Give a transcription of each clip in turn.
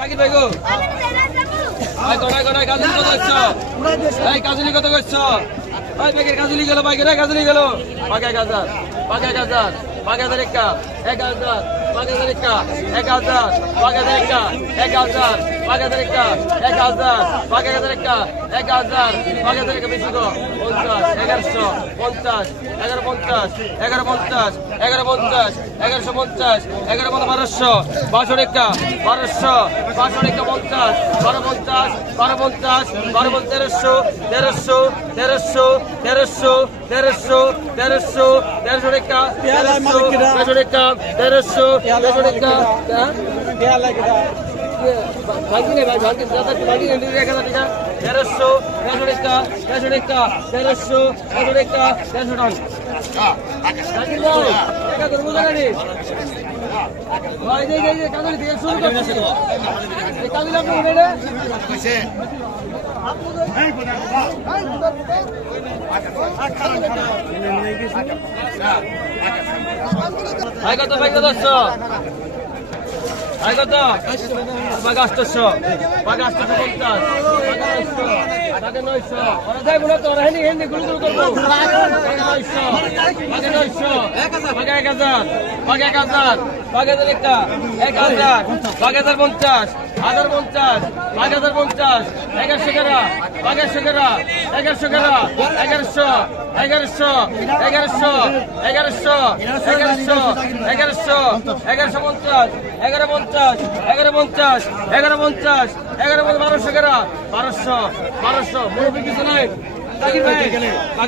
কাকি ভাই গো। কাজুলি কত করছ এই কাজুলি কত করছ ওই বেগের কাজুলি গেল বাইকের কাজুলি গেল। পাকা গাজার পাকা গাজার পাকা গাজার এক হাজার একটা এক হাজার একটা এক হাজার এক হাজার পাকা এক হাজার গো পঞ্চাশ এগারোশো পঞ্চাশ এগারো পঞ্চাশ এগারো পঞ্চাশ এগারো পঞ্চাশ এগারোশো পঞ্চাশ এগারো পঞ্চাশ বারোশো বারোশো একটা বারোশো বারোশো একটা পঞ্চাশ বারো পঞ্চাশ বারো পঞ্চাশ বারো পঞ্চাশ তেরোশো তেরোশো তেরোশো তেরোশো তেরোশো তেরোশো তেরোশো একটা তেরোশো তেরোশো একটা তেরোশো তেরোশো একটা ভাগি রে ভাই ভাগি দাদা ভাগি রে? এক হাজার টাকা। তেরোশো তেরোশো একটা তেরোশো একটা তেরোশো তেরোশো টাকা তেরোশো টাকা। ভাগি দাও টাকা করব জানা। ভাই কত ভাই কত ভাই কত পাক আটশোশো পাক আটশোশো পঞ্চাশ। পাক নয়শো। ওরা যাইবো না তো ওরা হেনি হেনি গুলো গুলো করব নয়শো। পাকে নয়শো। পাকে এক হাজার। পাকে এক হাজার। পাকে হাজার একটা। এক হাজার। পাকে হাজার পঞ্চাশ। হাজার পঞ্চাশ। পাঁচ হাজার পঞ্চাশ। এগারোশো কেরা। এগারোশো কেরা। এগারোশো কেরা। এগারোশো। এগারোশো। এগারোশো। এগারোশো। এগারোশো। এগারোশো। এগারোশো পঞ্চাশ। এগারো পঞ্চাশ। এগারো পঞ্চাশ এগারো পঞ্চাশ এগারো পঞ্চাশ, বারোশো এগারো। বারোশো বারোশো, মুরব্বী কিছু নাই।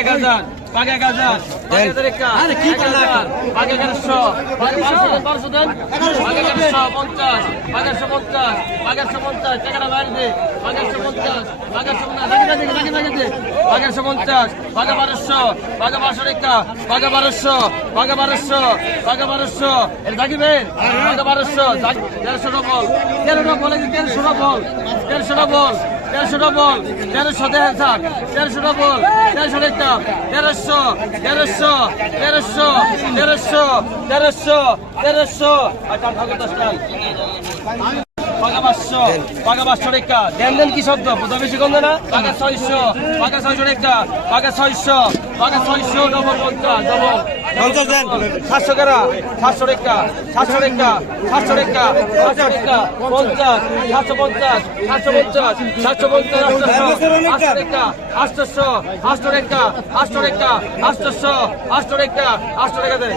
এক হাজার। পাকে এক হাজার পাকে হাজার একটা এক হাজার পাকে এগারোশো পাকে বারোশো দেন টাকাটা বাইরে দে পাকেরশো পঞ্চাশ পাকেরশো পঞ্চাশ রাখি রাখি রাখি রাখি দে পাকেরশো পঞ্চাশ পাকে বারোশো পাকে বারোশো রেখা পাকে বারোশো পাকে বারোশো পাকে বারোশো এটা থাকিবেন পাকে বারোশো তেরোশো ডবল তেরো ডবল তেরোশো ডবল তেরোশো ডবল তেরোশো ডবল তেরোশো দেড় হাজার তেরোশো ডবল তেরোশো একটা তেরোশো তেরোশো তেরোশো তেরোশো তেরোশো তেরোশো পাকা পাঁচশো পাকা পাঁচশো রেখা দেন দেন কি শব্দ? বোঝা বেশি কম না? পাকা ছয়শো পাকা ছয়শো রেখা পাকা ছয়শো পাকা ছয়শো, ডবল পঞ্চাশ, ডবল। পঞ্চাশ দেন। সাতশো কেরা? সাতশো রেখা সাতশো রেখা সাতশো রেখা সাতশো রেখা, পঞ্চাশ, সাতশো পঞ্চাশ সাতশো পঞ্চাশ সাতশো পঞ্চাশ, আটশো আটশো আটশো রেখা আটশো রেখা আটশো রেখা, আটশো দেয়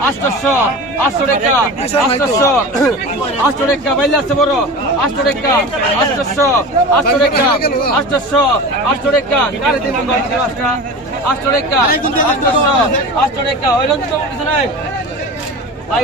আটশো আটশো রেখা আটশো আটশো রেখা বাইলে আসছে বড় আটশো রেখা আটশো আটশো রেখা আটশো আটশো রেখা কারে দিন আটশো রেখা আটশো আটশো রকম ভাই